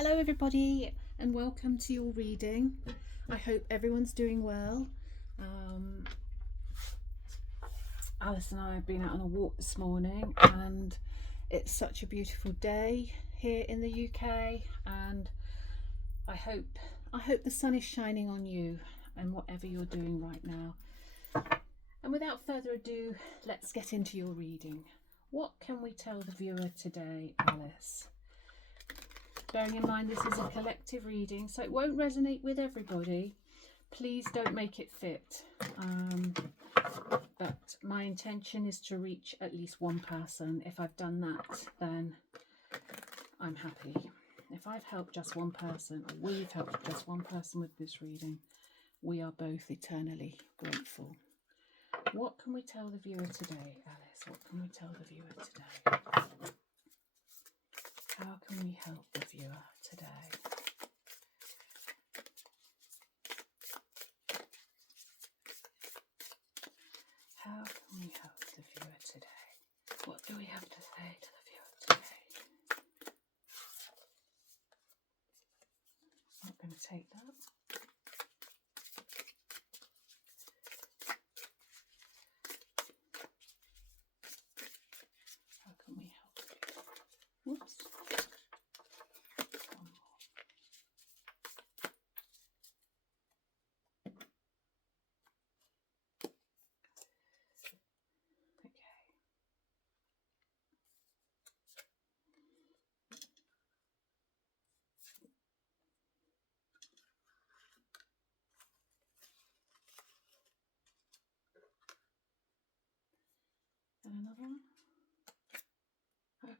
Hello everybody and welcome to your reading. I hope everyone's doing well. Alice and I have been out on a walk this morning and it's such a beautiful day here in the UK, and I hope the sun is shining on you and whatever you're doing right now. And without further ado, let's get into your reading. What can we tell the viewer today, Alice? Bearing in mind this is a collective reading, so it won't resonate with everybody. Please don't make it fit. But my intention is to reach at least one person. If I've done that, then I'm happy. If I've helped just one person, or we've helped just one person with this reading, we are both eternally grateful. What can we tell the viewer today, Alice? What can we tell the viewer today? How can we help the viewer today? How can we help the viewer today? What do we have to say to the viewer today? I'm not going to take that. How can we help? Whoops. One more. Okay. And another one. Okay.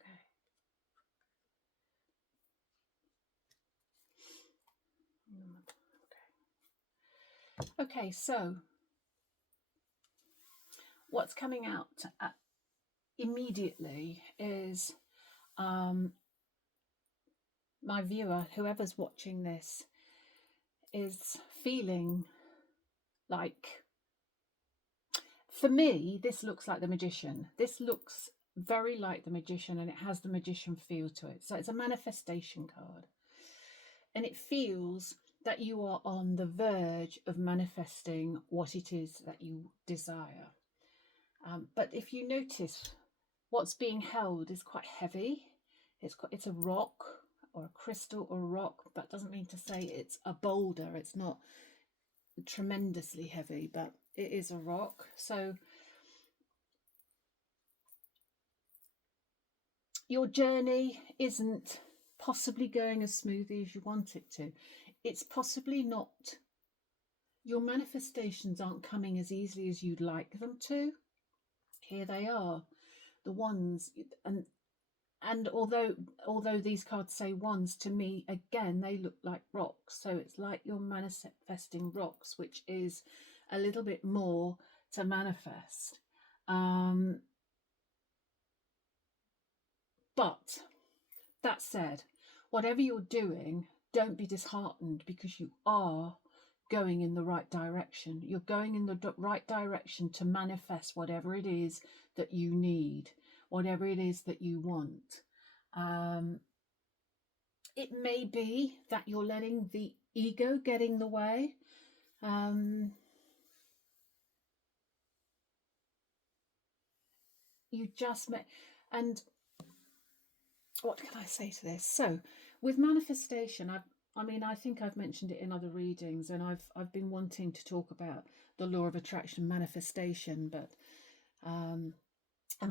Okay, so what's coming out immediately is my viewer, whoever's watching this, is feeling like, for me, this looks like the Magician. This looks very like the Magician, and it has the Magician feel to it. So it's a manifestation card. And it feels that you are on the verge of manifesting what it is that you desire. But if you notice, what's being held is quite heavy. It's a rock or a crystal or a rock. That doesn't mean to say it's a boulder. It's not tremendously heavy, but it is a rock. So your journey isn't possibly going as smoothly as you want it to. It's possibly not, your manifestations aren't coming as easily as you'd like them to. Here they are, the ones, and although these cards say wands, to me again they look like rocks. So it's like you're manifesting rocks, which is a little bit more to manifest. But that said, whatever you're doing, don't be disheartened, because you are going in the right direction. You're going in the right direction to manifest whatever it is that you need, whatever it is that you want. It may be that you're letting the ego get in the way. You just may, and what can I say to this? So with manifestation, I think I've mentioned it in other readings, and I've been wanting to talk about the law of attraction manifestation, but and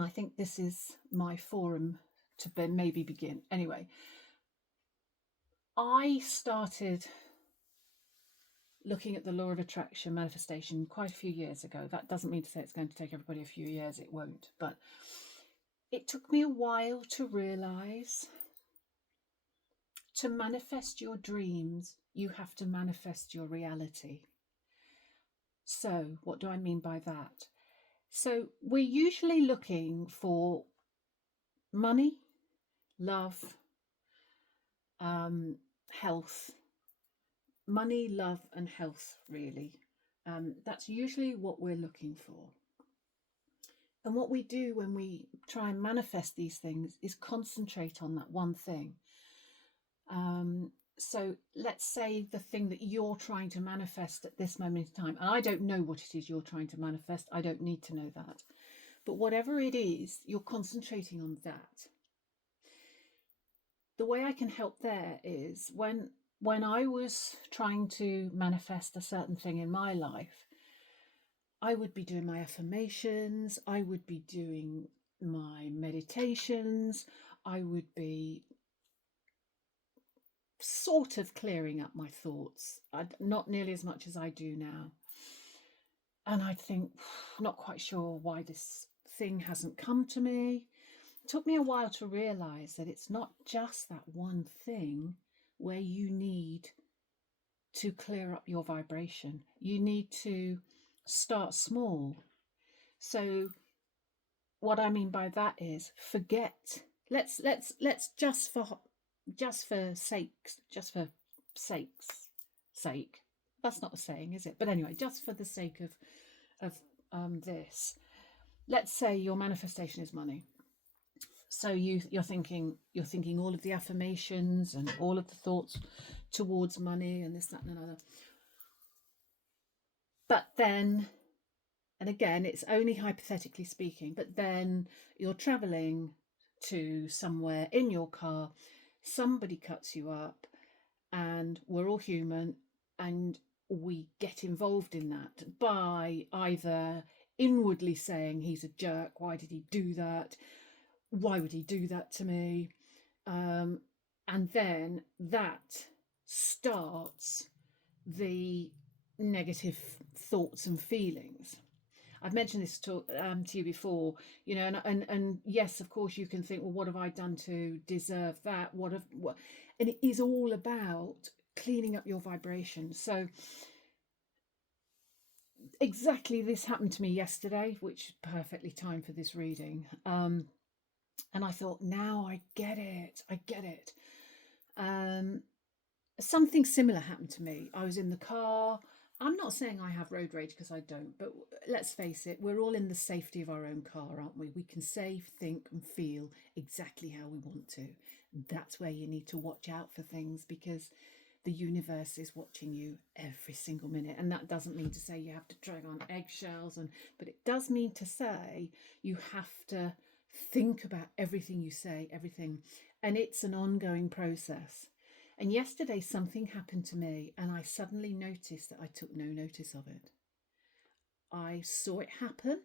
I think this is my forum to maybe begin. Anyway, I started looking at the law of attraction manifestation quite a few years ago. That doesn't mean to say it's going to take everybody a few years. It won't. But it took me a while to realize, to manifest your dreams, you have to manifest your reality. So what do I mean by that? So we're usually looking for money, love, health. Money, love, and health, really. That's usually what we're looking for. And what we do when we try and manifest these things is concentrate on that one thing. So let's say the thing that you're trying to manifest at this moment in time, and I don't know what it is you're trying to manifest. I don't need to know that. But whatever it is, you're concentrating on that. The way I can help there is when I was trying to manifest a certain thing in my life, I would be doing my affirmations, I would be doing my meditations, I would be sort of clearing up my thoughts, not nearly as much as I do now. And I'd think, not quite sure why this thing hasn't come to me. It took me a while to realize that it's not just that one thing where you need to clear up your vibration. You need to start small. So what I mean by that is forget. Let's just for sake's sake. That's not a saying, is it? But anyway, just for the sake of this, let's say your manifestation is money. So you're thinking all of the affirmations and all of the thoughts towards money and this, that, and another. But then, and again, it's only hypothetically speaking, but then you're traveling to somewhere in your car, somebody cuts you up, and we're all human, and we get involved in that by either inwardly saying, he's a jerk, why did he do that? Why would he do that to me? And then that starts the negative thoughts and feelings. I've mentioned this to you before, you know, and yes, of course, you can think, well, what have I done to deserve that? What? And it is all about cleaning up your vibration. So exactly this happened to me yesterday, which perfectly timed for this reading. And I thought, now I get it. Something similar happened to me. I was in the car. I'm not saying I have road rage because I don't, but let's face it, we're all in the safety of our own car, aren't we? We can say, think and feel exactly how we want to. That's where you need to watch out for things, because the universe is watching you every single minute. And that doesn't mean to say you have to drag on eggshells, but it does mean to say you have to think about everything you say, everything. And it's an ongoing process. And yesterday something happened to me and I suddenly noticed that I took no notice of it. I saw it happen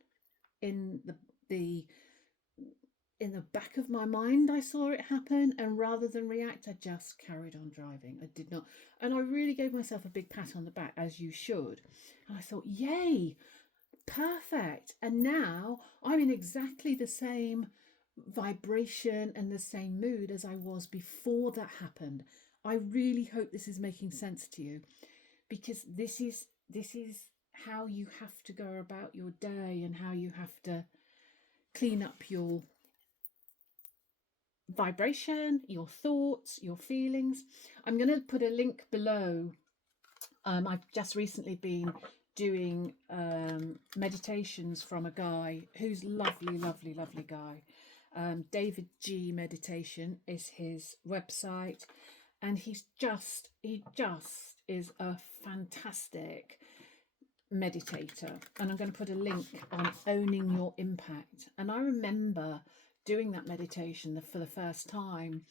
in the back of my mind. I saw it happen, and rather than react, I just carried on driving. I did not, and I really gave myself a big pat on the back, as you should. And I thought, yay, perfect. And now I'm in exactly the same vibration and the same mood as I was before that happened. I really hope this is making sense to you, because this is how you have to go about your day and how you have to clean up your vibration, your thoughts, your feelings. I'm going to put a link below. I've just recently been doing meditations from a guy who's lovely guy. Davidji meditation is his website, and he just is a fantastic meditator. And I'm going to put a link on owning your impact. And I remember doing that meditation for the first time,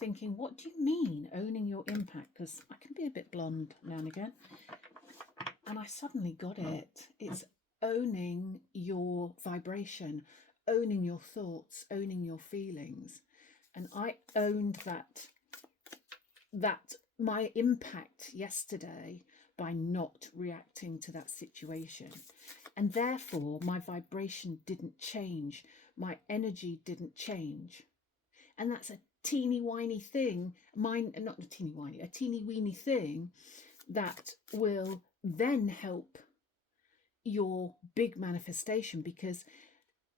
thinking, what do you mean owning your impact? Because I can be a bit blonde now and again. And I suddenly got it. It's owning your vibration, owning your thoughts, owning your feelings. And I owned that my impact yesterday by not reacting to that situation. And therefore my vibration didn't change. My energy didn't change. And that's a teeny whiny thing, a teeny weeny thing that will then help your big manifestation, because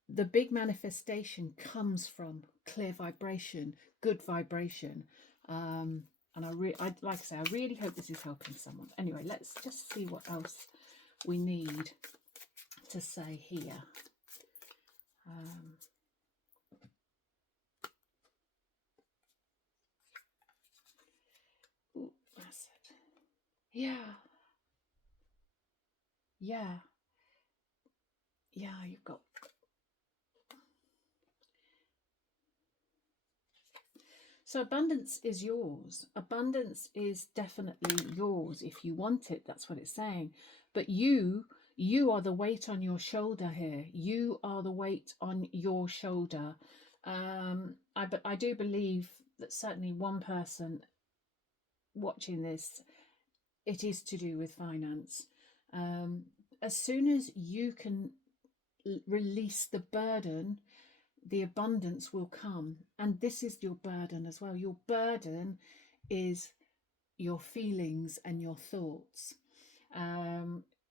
the big manifestation comes from clear vibration, good vibration. And I'd like to say, I really hope this is helping someone. Anyway, let's just see what else we need to say here. Yeah. Yeah. Yeah, you've got. So abundance is yours. Abundance is definitely yours if you want it. That's what it's saying. But you are the weight on your shoulder here. You are the weight on your shoulder. But I do believe that certainly one person watching this, it is to do with finance. As soon as you can release the burden, the abundance will come. And this is your burden as well. Your burden is your feelings and your thoughts.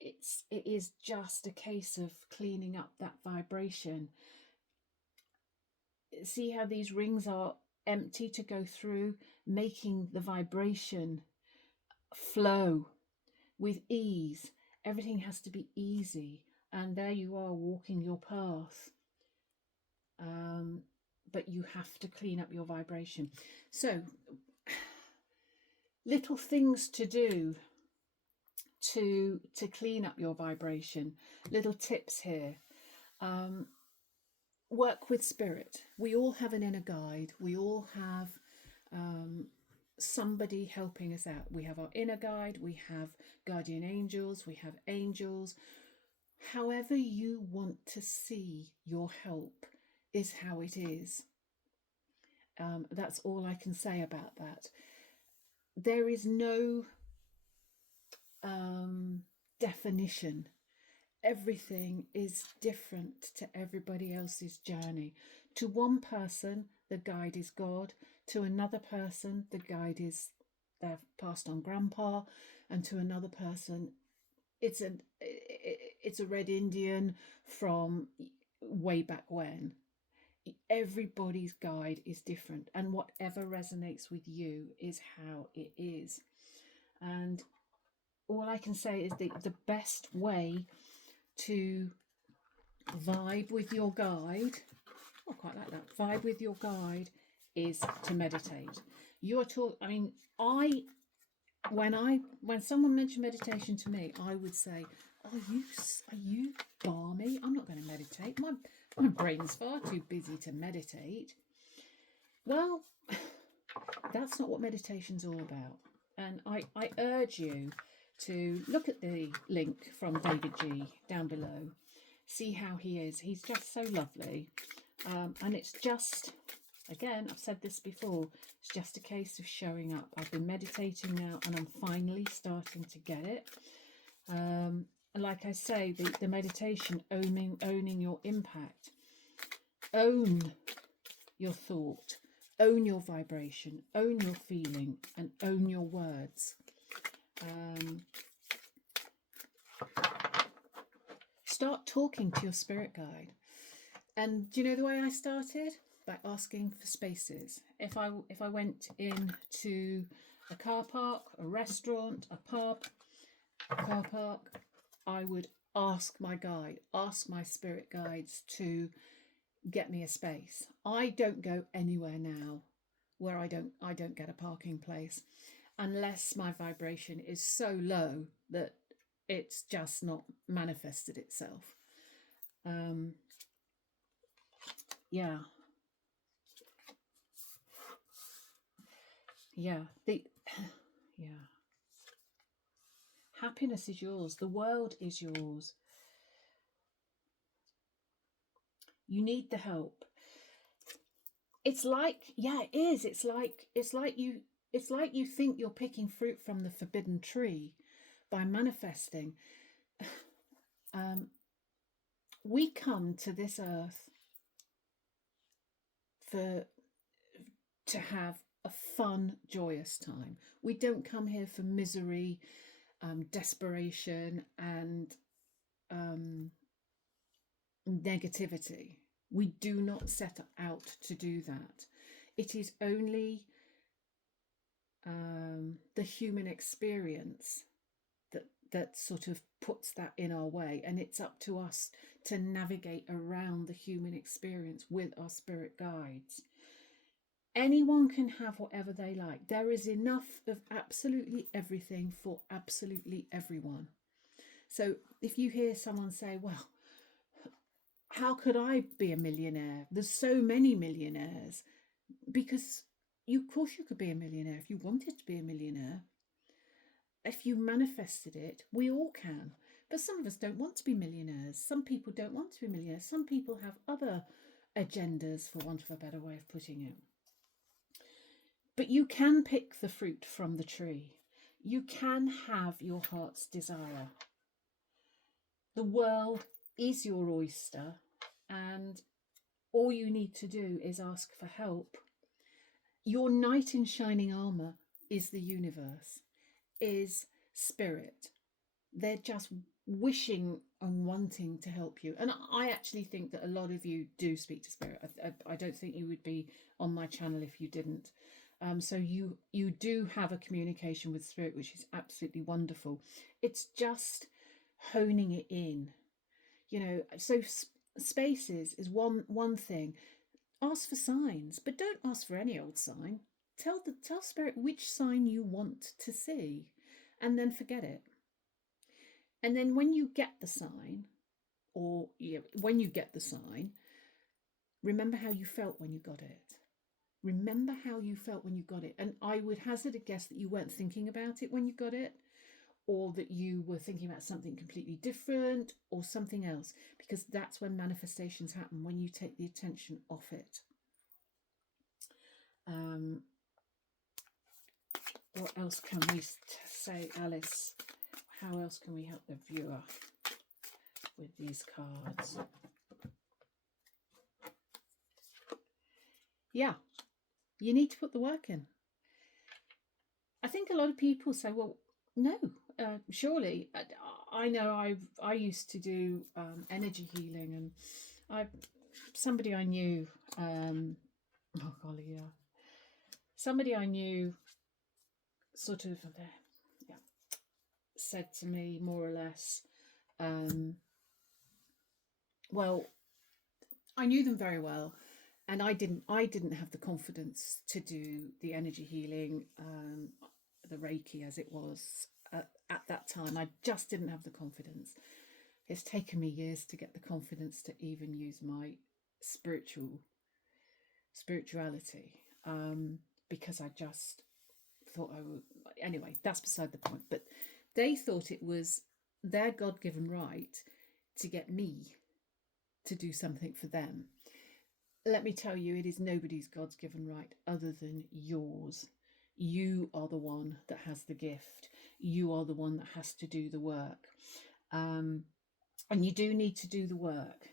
It is just a case of cleaning up that vibration. See how these rings are empty to go through, making the vibration flow with ease. Everything has to be easy, and there you are walking your path. But you have to clean up your vibration. So little things to do to clean up your vibration. Little tips here. Work with spirit. We all have an inner guide. We all have somebody helping us out. We have our inner guide, we have guardian angels, we have angels. However you want to see your help is how it is. That's all I can say about that. There is no definition. Everything is different to everybody else's journey. To one person, the guide is God. To another person, the guide is they've passed on grandpa, and to another person, it's a red Indian from way back when. Everybody's guide is different, and whatever resonates with you is how it is. And all I can say is the best way to vibe with your guide, I quite like that, vibe with your guide, is to meditate. You're talking, I mean, when someone mentioned meditation to me, I would say, are you balmy? I'm not going to meditate. My brain's far too busy to meditate. Well, that's not what meditation's all about. And I urge you to look at the link from davidji down below. See how he is. He's just so lovely. And it's just, again, I've said this before, it's just a case of showing up. I've been meditating now and I'm finally starting to get it. And like I say, the meditation, owning your impact. Own your thought, own your vibration, own your feeling, and own your words. Start talking to your spirit guide. And do you know the way I started? By asking for spaces. If I went into a car park, a restaurant, a pub, a car park, I would ask my guide, ask my spirit guides to get me a space. I don't go anywhere now where I don't get a parking place unless my vibration is so low that it's just not manifested itself. Yeah. Happiness is yours. The world is yours. You need the help. It's like, yeah, it is. It's like you think you're picking fruit from the forbidden tree by manifesting. We come to this earth to have a fun, joyous time. We don't come here for misery, desperation, and negativity. We do not set out to do that. It is only the human experience that sort of puts that in our way, and it's up to us to navigate around the human experience with our spirit guides. Anyone can have whatever they like. There is enough of absolutely everything for absolutely everyone. So if you hear someone say, well, how could I be a millionaire? There's so many millionaires. Because of course you could be a millionaire if you wanted to be a millionaire. If you manifested it, we all can. But some of us don't want to be millionaires. Some people don't want to be millionaires. Some people have other agendas, for want of a better way of putting it. But you can pick the fruit from the tree. You can have your heart's desire. The world is your oyster, and all you need to do is ask for help. Your knight in shining armour is the universe, is spirit. They're just wishing and wanting to help you. And I actually think that a lot of you do speak to spirit. I don't think you would be on my channel if you didn't. So you do have a communication with spirit, which is absolutely wonderful. It's just honing it in, you know. So spaces is one thing. Ask for signs, but don't ask for any old sign. Tell spirit which sign you want to see, and then forget it. And then when you get the sign, remember how you felt when you got it. Remember how you felt when you got it. And I would hazard a guess that you weren't thinking about it when you got it, or that you were thinking about something completely different or something else, because that's when manifestations happen, when you take the attention off it. What else can we say, Alice? How else can we help the viewer with these cards? Yeah, you need to put the work in. I think a lot of people say, well, no, surely. I know I used to do energy healing, and somebody I knew, oh golly, yeah, somebody I knew sort of said to me more or less, well, I knew them very well, and I didn't have the confidence to do the energy healing, the Reiki as it was at that time. I just didn't have the confidence. It's taken me years to get the confidence to even use my spirituality, because I just thought I would. Anyway, that's beside the point. But they thought it was their God-given right to get me to do something for them. Let me tell you, it is nobody's God's given right other than yours. You are the one that has the gift. You are the one that has to do the work. And you do need to do the work.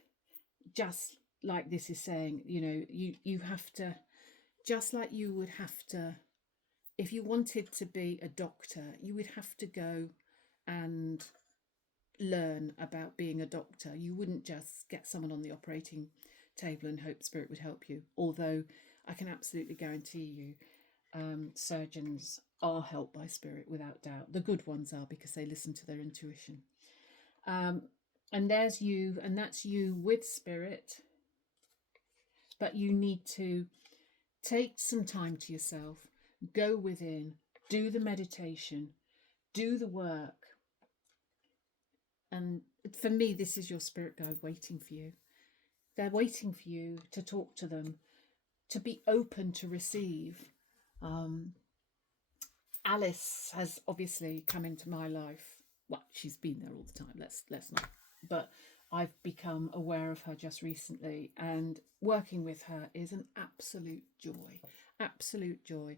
Just like this is saying, you know, you have to, just like you would have to, if you wanted to be a doctor, you would have to go and learn about being a doctor. You wouldn't just get someone on the operating table and hope spirit would help you. Although I can absolutely guarantee you, surgeons are helped by spirit without doubt. The good ones are, because they listen to their intuition. And there's you, and that's you with spirit. But you need to take some time to yourself, go within, do the meditation, do the work. And for me, this is your spirit guide waiting for you. They're waiting for you to talk to them, to be open to receive. Alice has obviously come into my life. Well, she's been there all the time. Let's not. But I've become aware of her just recently, and working with her is an absolute joy. Absolute joy.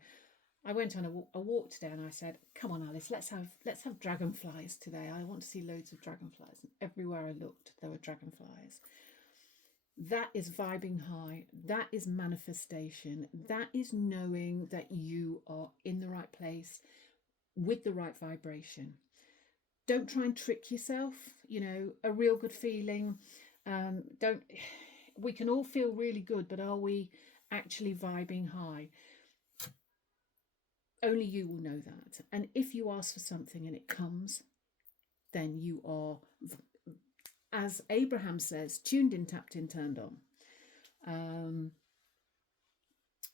I went on a walk today, and I said, "Come on, Alice, let's have dragonflies today. I want to see loads of dragonflies." And everywhere I looked, there were dragonflies. That is vibing high. That is manifestation. That is knowing that you are in the right place with the right vibration. Don't try and trick yourself. You know, a real good feeling. We can all feel really good, but are we actually vibing high? Only you will know that. And if you ask for something and it comes, then you are, as Abraham says, tuned in, tapped in, turned on.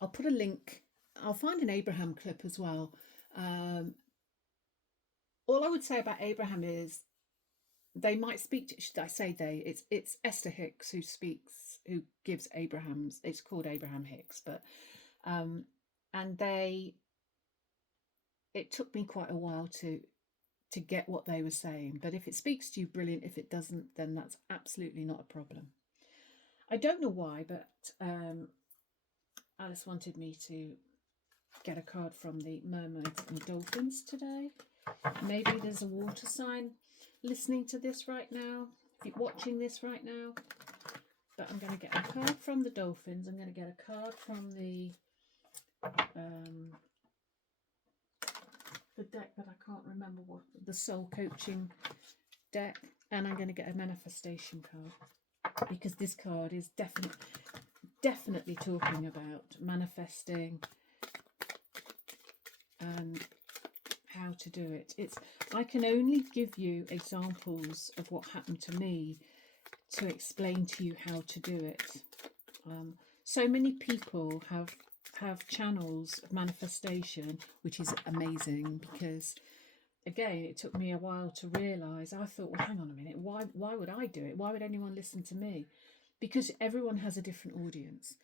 I'll put a link. I'll find an Abraham clip as well. All I would say about Abraham is they might speak to, should I say they, it's Esther Hicks who gives Abraham's, it's called Abraham Hicks, but and it took me quite a while to get what they were saying, but if it speaks to you, brilliant. If it doesn't, then that's absolutely not a problem. I don't know why, but Alice wanted me to get a card from the mermaids and dolphins today. Maybe there's a water sign listening to this right now, if you're watching this right now. But I'm going to get a card from the dolphins. I'm going to get a card from the deck that I can't remember what, the soul coaching deck, and I'm going to get a manifestation card, because this card is definitely talking about manifesting and how to do it. I can only give you examples of what happened to me to explain to you how to do it. So many people have channels of manifestation, which is amazing, because again, it took me a while to realize. I thought, well, hang on a minute, why would I do it? Why would anyone listen to me? Because everyone has a different audience.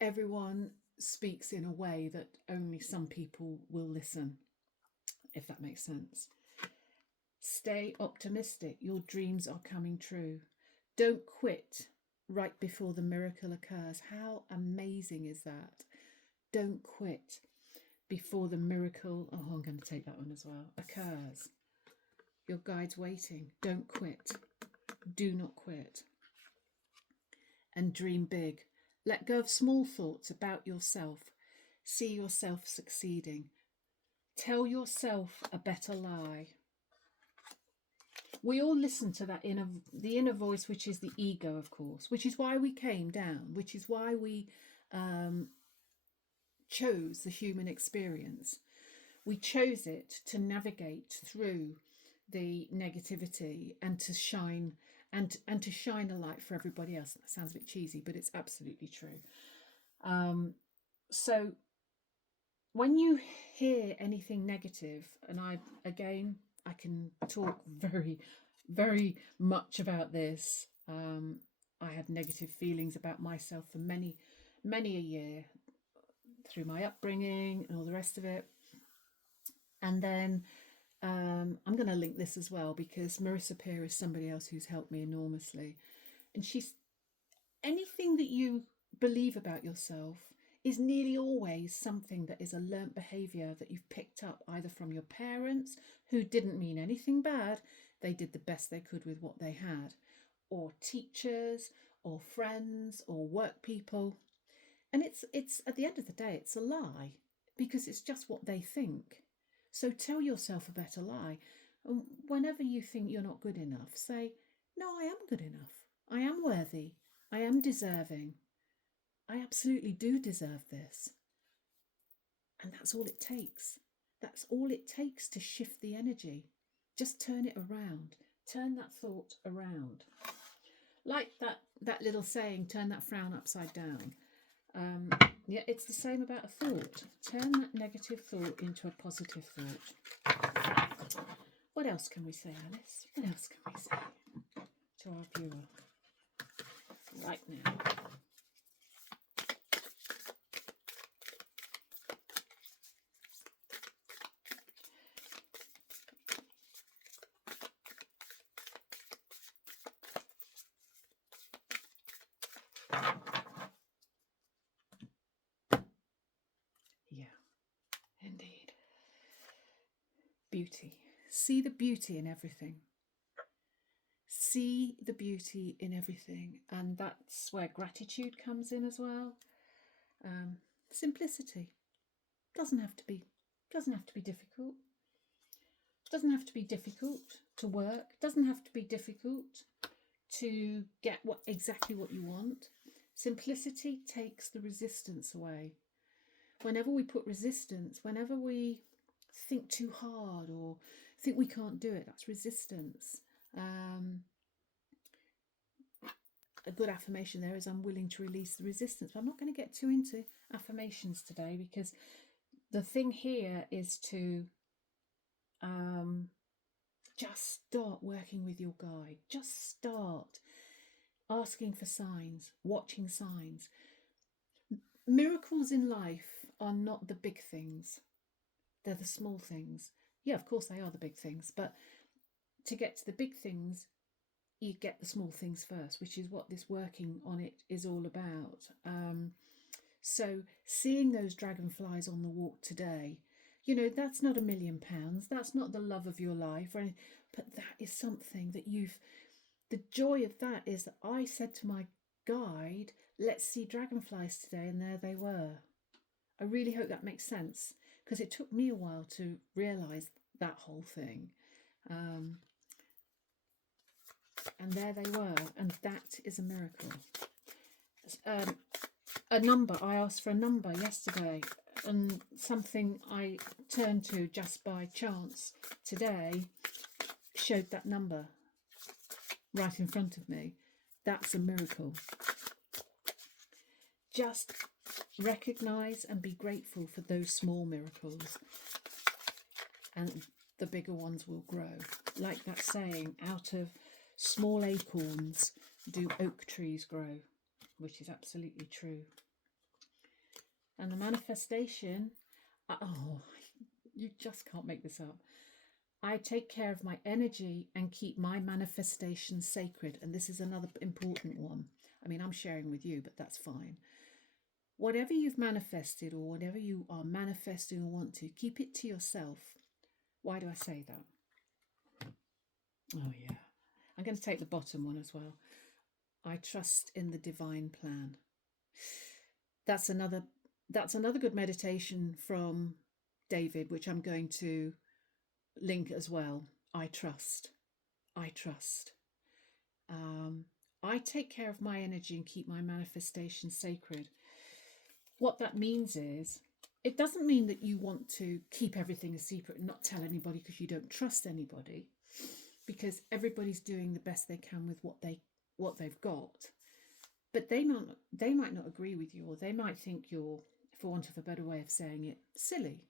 Everyone speaks in a way that only some people will listen, if that makes sense. Stay optimistic. Your dreams are coming true. Don't quit right before the miracle occurs. How amazing is that? Don't quit before the miracle, oh, I'm going to take that one as well, occurs. Your guide's waiting. Don't quit. Do not quit. And dream big. Let go of small thoughts about yourself. See yourself succeeding. Tell yourself a better lie. We all listen to that the inner voice, which is the ego, of course, which is why we came down, which is why we chose the human experience. We chose it to navigate through the negativity and to shine and to shine a light for everybody else. That sounds a bit cheesy, but it's absolutely true. So when you hear anything negative, and I can talk very, very much about this. I had negative feelings about myself for many a year, through my upbringing and all the rest of it. And then I'm going to link this as well, because Marissa Peer is somebody else who's helped me enormously. And anything that you believe about yourself is nearly always something that is a learnt behaviour that you've picked up either from your parents, who didn't mean anything bad, they did the best they could with what they had, or teachers, or friends, or work people. And it's at the end of the day, it's a lie, because it's just what they think. So tell yourself a better lie. And whenever you think you're not good enough, say, no, I am good enough. I am worthy. I am deserving. I absolutely do deserve this. And that's all it takes. That's all it takes to shift the energy. Just turn it around. Turn that thought around. Like that little saying, turn that frown upside down. Yeah, it's the same about a thought. Turn that negative thought into a positive thought. What else can we say, Alice? What else can we say to our viewer right now? Yeah, indeed. Beauty. See the beauty in everything. See the beauty in everything. And that's where gratitude comes in as well. Simplicity. Doesn't have to be difficult. Doesn't have to be difficult to work. Doesn't have to be difficult to get exactly what you want. Simplicity takes the resistance away. Whenever we put resistance, whenever we think too hard or think we can't do it, that's resistance. A good affirmation there is, I'm willing to release the resistance. But I'm not going to get too into affirmations today, because the thing here is to just start working with your guide. Just start asking for signs, watching signs. Miracles in life are not the big things, they're the small things. Yeah, of course they are the big things, but to get to the big things, you get the small things first, which is what this working on it is all about. So seeing those dragonflies on the walk today, you know, that's not £1,000,000, that's not the love of your life or anything, but that is something that the joy of that is that I said to my guide, let's see dragonflies today, and there they were. I really hope that makes sense, because it took me a while to realise that whole thing. And there they were, and that is a miracle. A number, I asked for a number yesterday, and something I turned to just by chance today showed that number right in front of me. That's a miracle. Just recognise and be grateful for those small miracles, and the bigger ones will grow. Like that saying, out of small acorns do oak trees grow, which is absolutely true. And the manifestation, oh, you just can't make this up. I take care of my energy and keep my manifestation sacred. And this is another important one. I mean, I'm sharing with you, but that's fine. Whatever you've manifested, or whatever you are manifesting or want to, keep it to yourself. Why do I say that? Oh, yeah. I'm going to take the bottom one as well. I trust in the divine plan. That's another good meditation from David, which I'm going to link as well. I trust. I trust. I take care of my energy and keep my manifestation sacred. What that means is, it doesn't mean that you want to keep everything a secret and not tell anybody because you don't trust anybody, because everybody's doing the best they can with what they've got. But they might not agree with you, or they might think you're, for want of a better way of saying it, silly.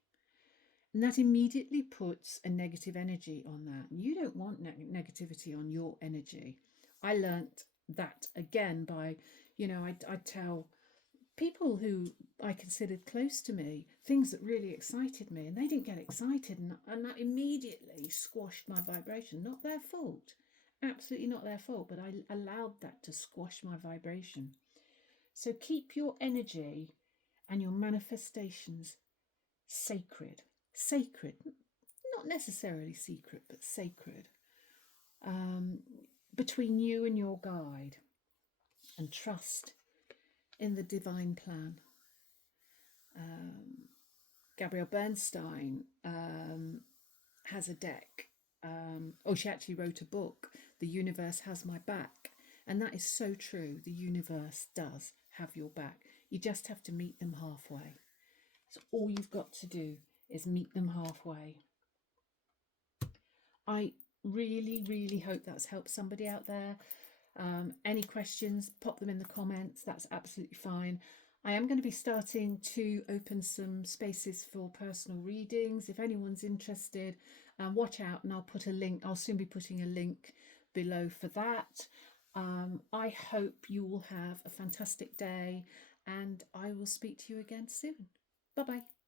And that immediately puts a negative energy on that. And you don't want negativity on your energy. I learnt that again by, I'd tell people who I considered close to me things that really excited me, and they didn't get excited, and that immediately squashed my vibration. Not their fault. Absolutely not their fault, but I allowed that to squash my vibration. So keep your energy and your manifestations sacred. Sacred, not necessarily secret, but sacred, between you and your guide, and trust in the divine plan. Gabrielle Bernstein has a deck. She actually wrote a book, The Universe Has My Back. And that is so true. The universe does have your back. You just have to meet them halfway. So all you've got to do is meet them halfway. I really, really hope that's helped somebody out there. Any questions, pop them in the comments. That's absolutely fine. I am going to be starting to open some spaces for personal readings. If anyone's interested, watch out, and I'll put a link. I'll soon be putting a link below for that. I hope you will have a fantastic day, and I will speak to you again soon. Bye-bye.